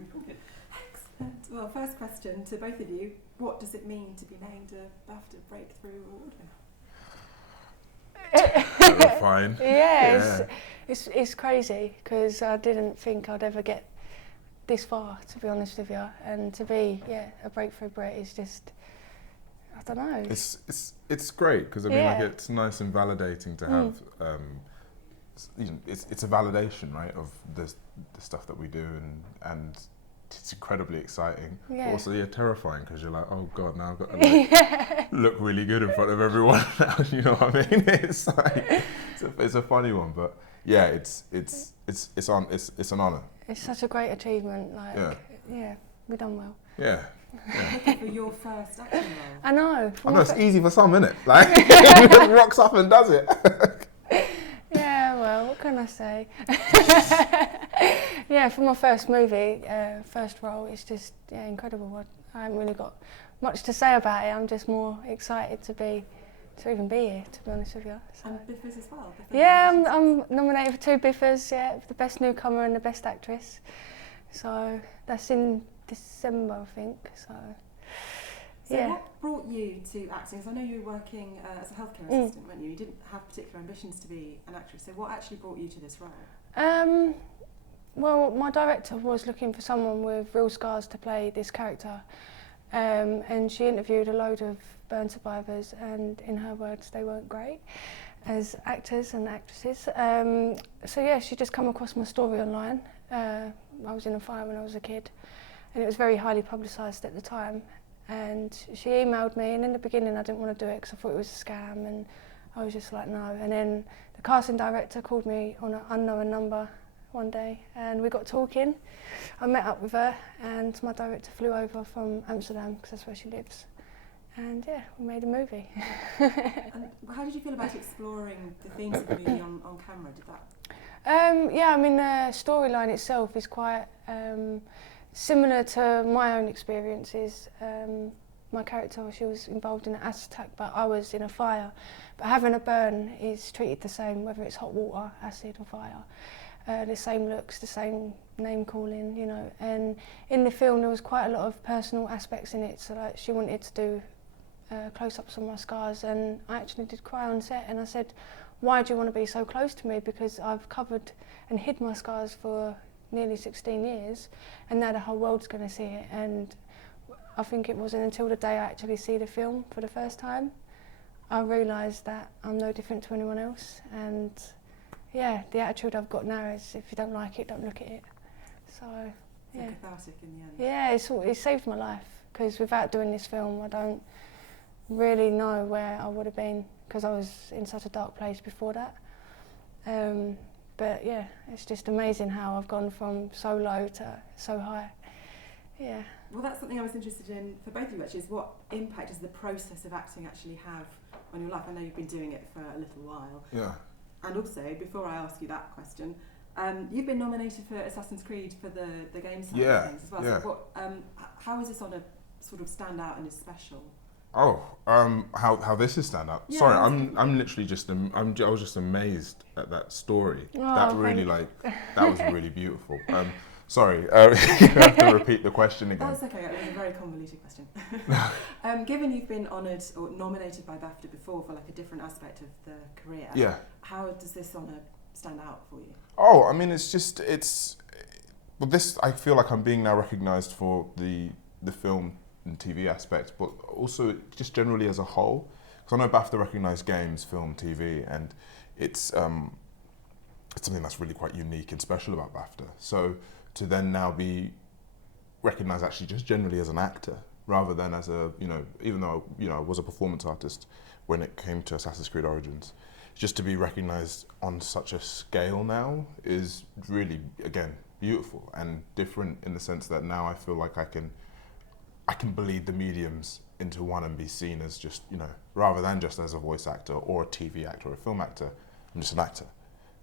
recorded. Excellent. Well, first question to both of you. What does it mean to be named a BAFTA Breakthrough Award winner? Terrifying. Yeah, it's crazy because I didn't think I'd ever get this far, to be honest with you, and to be a breakthrough Brit is just, I don't know. It's great because I mean like it's nice and validating to have. It's a validation, right, of the stuff that we do, and it's incredibly exciting. Yeah. But also terrifying because you're like, oh god, now I've got to look really good in front of everyone. You know what I mean? It's like it's a funny one, but yeah, it's an honour. It's such a great achievement. Like we've done well. Yeah. For your first acting role. I know. I know it's easy for some, isn't it? Like rocks up and does it. Yeah, well, what can I say? Yeah, for my first movie, first role, it's just incredible. I haven't really got much to say about it. I'm just more excited to even be here, to be honest with you. So. And Biffers as well? Yeah, I'm nominated for 2 Biffers, for the Best Newcomer and the Best Actress. So that's in December, I think. So what brought you to acting? Because I know you were working as a healthcare assistant, weren't you? You didn't have particular ambitions to be an actress. So what actually brought you to this role? Well, my director was looking for someone with real scars to play this character. And she interviewed a load of burn survivors, and in her words, they weren't great as actors and actresses. She just come across my story online. I was in a fire when I was a kid, and it was very highly publicised at the time. And she emailed me, and in the beginning I didn't want to do it because I thought it was a scam, and I was just like, no. And then the casting director called me on an unknown number one day, and we got talking. I met up with her, and my director flew over from Amsterdam because that's where she lives. And we made a movie. And how did you feel about exploring the themes of the movie on camera? Did that? The storyline itself is quite similar to my own experiences. My character, she was involved in an acid attack, but I was in a fire. But having a burn is treated the same, whether it's hot water, acid or fire. The same looks, the same name calling, and in the film there was quite a lot of personal aspects in it, so like she wanted to do close-ups on my scars, and I actually did cry on set, and I said, why do you want to be so close to me? Because I've covered and hid my scars for nearly 16 years, and now the whole world's going to see it. And I think it wasn't until the day I actually see the film for the first time I realised that I'm no different to anyone else. And the attitude I've got now is, if you don't like it, don't look at it. So cathartic in the end. Yeah, it saved my life, because without doing this film I don't really know where I would have been, because I was in such a dark place before that. But it's just amazing how I've gone from so low to so high. Yeah. Well, that's something I was interested in for both of you actually, is what impact does the process of acting actually have on your life? I know you've been doing it for a little while. Yeah. And also, before I ask you that question, you've been nominated for Assassin's Creed for the game side of things as well. Yeah. So how is this on a sort of stand out and is special? Oh, how this is stand out. Yeah, Sorry, I'm literally just I was just amazed at that story. That really that was really beautiful. Sorry, you have to repeat the question again. That's okay. It was a very convoluted question. Given you've been honoured or nominated by BAFTA before for like a different aspect of the career, how does this honour stand out for you? Oh, I mean, I feel like I'm being now recognised for the film and TV aspect, but also just generally as a whole. Because I know BAFTA recognise games, film, TV, and it's something that's really quite unique and special about BAFTA. So to then now be recognised actually just generally as an actor, rather than as a, even though I was a performance artist when it came to Assassin's Creed Origins, just to be recognised on such a scale now is really, again, beautiful and different in the sense that now I feel like I can bleed the mediums into one and be seen as just, rather than just as a voice actor or a TV actor or a film actor, I'm just an actor,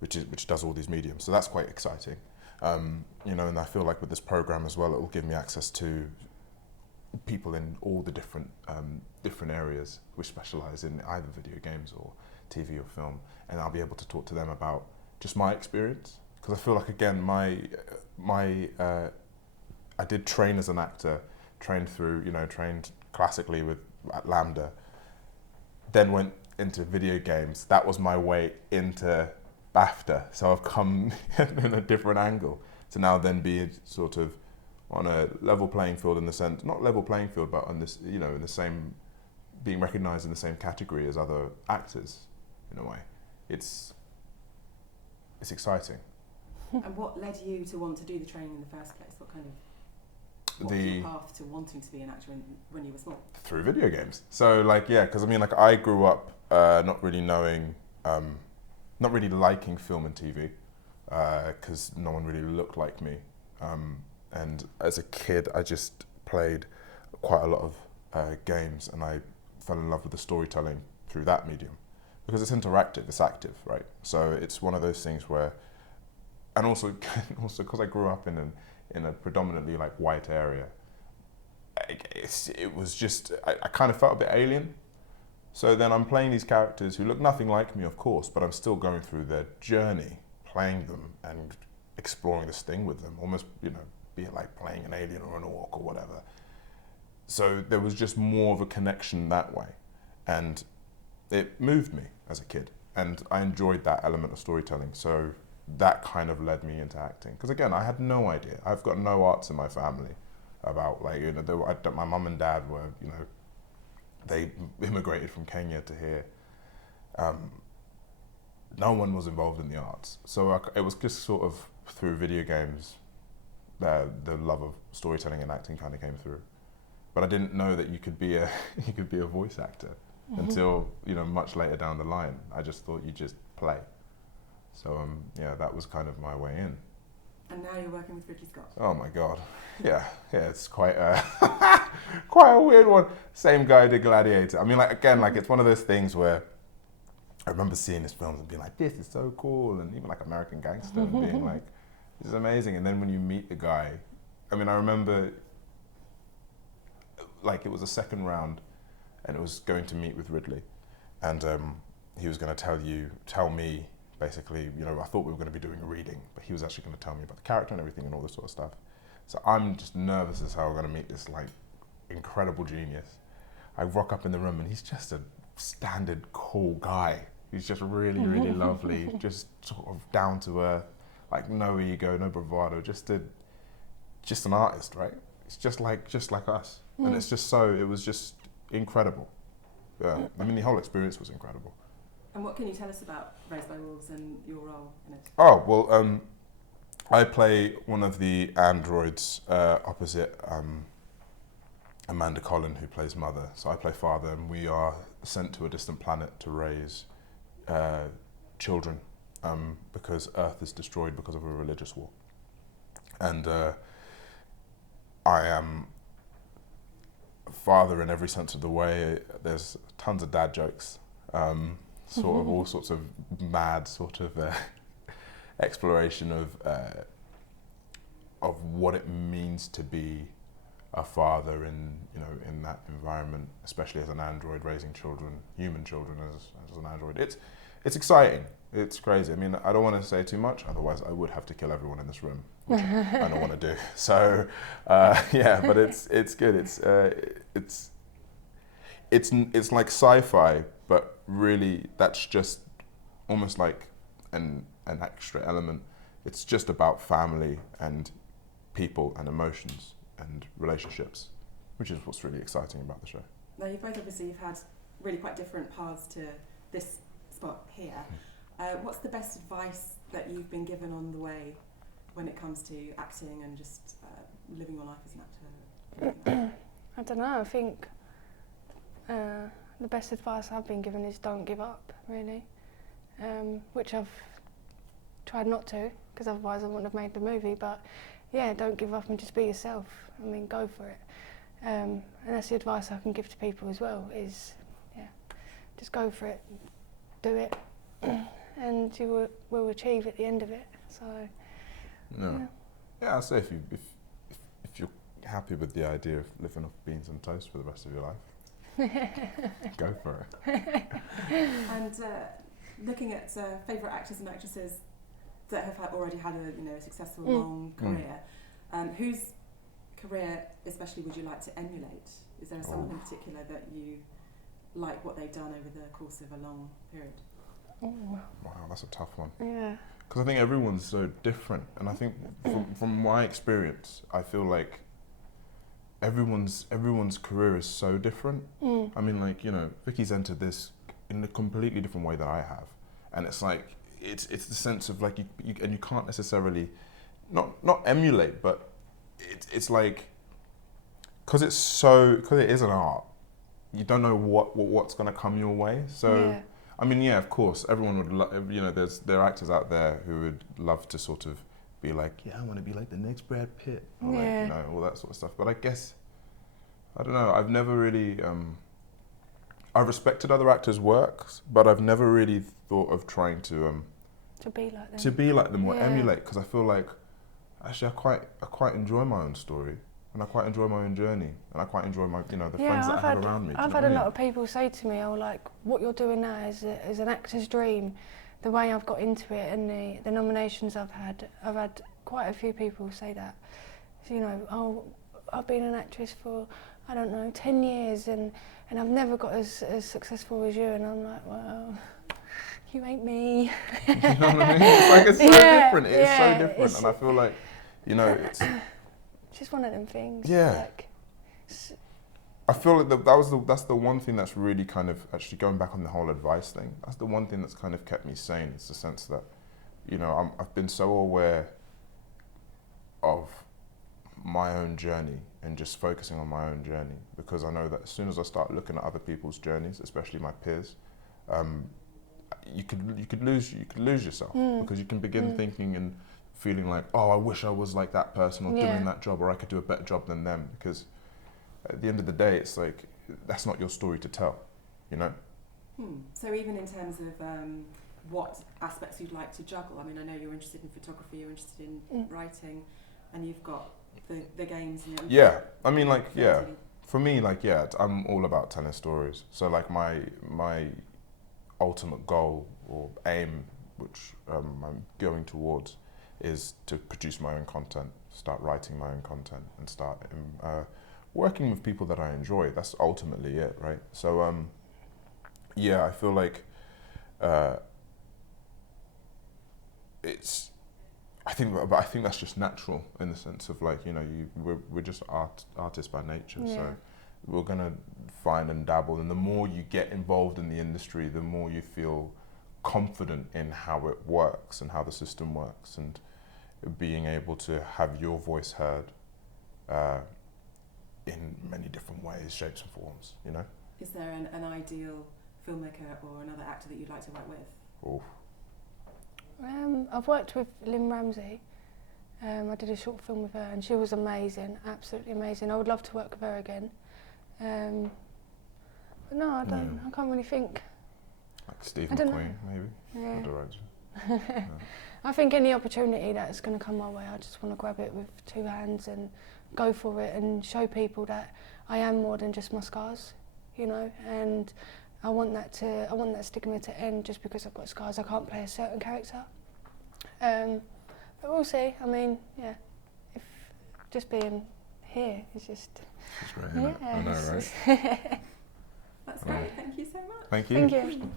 which does all these mediums. So that's quite exciting. And I feel like with this program as well, it will give me access to people in all the different areas which specialise in either video games or TV or film, and I'll be able to talk to them about just my experience, because I feel like, again, my I did train as an actor, trained classically at Lambda, then went into video games. That was my way into BAFTA. So I've come in a different angle to now then be sort of on a level playing field, in the sense, not level playing field, but on this, in the same, being recognised in the same category as other actors, in a way. It's exciting. And what led you to want to do the training in the first place? What was your path to wanting to be an actor when you were small? Through video games. So because I grew up not really liking film and TV, because no one really looked like me. And as a kid, I just played quite a lot of games, and I fell in love with the storytelling through that medium, because it's interactive, it's active, right? So it's one of those things where, and also because I grew up in a predominantly white area, it was just, I kind of felt a bit alien. So then I'm playing these characters who look nothing like me, of course, but I'm still going through their journey, playing them and exploring this thing with them, almost, be it like playing an alien or an orc or whatever. So there was just more of a connection that way. And it moved me as a kid. And I enjoyed that element of storytelling. So that kind of led me into acting. Because again, I had no idea. I've got no arts in my family about my mum and dad were, they immigrated from Kenya to here. No one was involved in the arts. So it was just sort of through video games that the love of storytelling and acting kind of came through. But I didn't know that you could be a voice actor until much later down the line. I just thought you just play. So that was kind of my way in. And now you're working with Vicky Scott. Oh my God, yeah, it's quite quite a weird one. Same guy who did Gladiator. I mean, it's one of those things where I remember seeing his films and being like, this is so cool, and even American Gangster, and being like, this is amazing. And then when you meet the guy, I remember it was a second round, and it was going to meet with Ridley, and he was going to tell me. Basically, I thought we were going to be doing a reading, but he was actually going to tell me about the character and everything and all this sort of stuff. So I'm just nervous as how we're going to meet this incredible genius. I rock up in the room and he's just a standard cool guy. He's just really, really lovely, just sort of down to earth, no ego, no bravado, just an artist, right? It's just like us, and it's just it was just incredible. The whole experience was incredible. And what can you tell us about Raised by Wolves and your role in it? Oh, well, I play one of the androids opposite Amanda Collin, who plays Mother. So I play Father, and we are sent to a distant planet to raise children because Earth is destroyed because of a religious war. And I am Father in every sense of the way. There's tons of dad jokes. Sort of all sorts of mad sort of exploration of what it means to be a father in that environment, especially as an android raising children, human children as an android. It's exciting. It's crazy. I don't want to say too much, otherwise I would have to kill everyone in this room, which I don't want to do. So but it's good. It's like sci-fi, but really that's just almost like an extra element. It's just about family and people and emotions and relationships, which is what's really exciting about the show. Now you've had really quite different paths to this spot here. What's the best advice that you've been given on the way when it comes to acting and just living your life as an actor? I don't know, I think the best advice I've been given is don't give up, really, which I've tried not to, because otherwise I wouldn't have made the movie, but yeah, don't give up and just be yourself. Go for it. And that's the advice I can give to people as well, is just go for it, do it, and you will achieve at the end of it. So I'll say if you're happy with the idea of living off beans and toast for the rest of your life, go for it. And looking at favourite actors and actresses that have already had a successful long career, career, especially, would you like to emulate? Is there someone in particular that you like what they've done over the course of a long period? Oh. Wow, that's a tough one. Yeah. Because I think everyone's so different, and I think from my experience, I feel like everyone's career is so different. I mean, like, you know, Vicky's entered this in a completely different way that I have, and it's like it's the sense of like you can't necessarily not emulate, but it's like because it is an art, you don't know what's going to come your way. So. Yeah. I mean, yeah, of course, everyone would, you know, there are actors out there who would love to sort of be like, yeah, I want to be like the next Brad Pitt, or like, you know, all that sort of stuff. But I guess, I don't know, I've never really, I've respected other actors' works, but I've never really thought of trying to be like them. To be like them or emulate, because I feel like, actually, I quite enjoy my own story. And I quite enjoy my own journey, and I quite enjoy my, you know, the friends that I have around me. I've had a lot of people say to me, "Oh, like what you're doing now is an actor's dream." The way I've got into it and the nominations I've had quite a few people say that. So, you know, oh, I've been an actress for, I don't know, 10 years, and I've never got as successful as you. And I'm like, well, you ain't me. You know what I mean? It's like it's so different. It's so different, and I feel like, you know, it's. Just one of them things. Yeah. Like, I feel like that's the one thing that's really kind of, actually going back on the whole advice thing, that's the one thing that's kind of kept me sane. It's the sense that, you know, I've been so aware of my own journey and just focusing on my own journey, because I know that as soon as I start looking at other people's journeys, especially my peers, you could lose yourself, because you can begin thinking and feeling like, oh, I wish I was like that person, or doing that job, or I could do a better job than them, because at the end of the day, it's like, that's not your story to tell, you know? So even in terms of what aspects you'd like to juggle, I mean, I know you're interested in photography, you're interested in writing, and you've got the games. And yeah, I mean, like, yeah, for me, like, yeah, I'm all about telling stories. So like my ultimate goal or aim, which I'm going towards, is to produce my own content, start writing my own content, and start working with people that I enjoy. That's ultimately it, right? So, yeah, I feel like I think that's just natural, in the sense of, like, you know, we're just artists by nature, so we're gonna find and dabble, and the more you get involved in the industry, the more you feel confident in how it works and how the system works, and being able to have your voice heard in many different ways, shapes and forms, you know? Is there an ideal filmmaker or another actor that you'd like to work with? Oh. I've worked with Lynn Ramsey. I did a short film with her, and she was amazing, absolutely amazing. I would love to work with her again. But no, I don't. I can't really think. Like Steve McQueen, maybe? Yeah. Yeah. I think any opportunity that's going to come my way, I just want to grab it with two hands and go for it, and show people that I am more than just my scars, you know. And I want that stigma to end. Just because I've got scars, I can't play a certain character. But we'll see. I mean, yeah, if just being here is just. It's great, isn't it? I know, right? That's great. Thank you so much. Thank you. Thank you.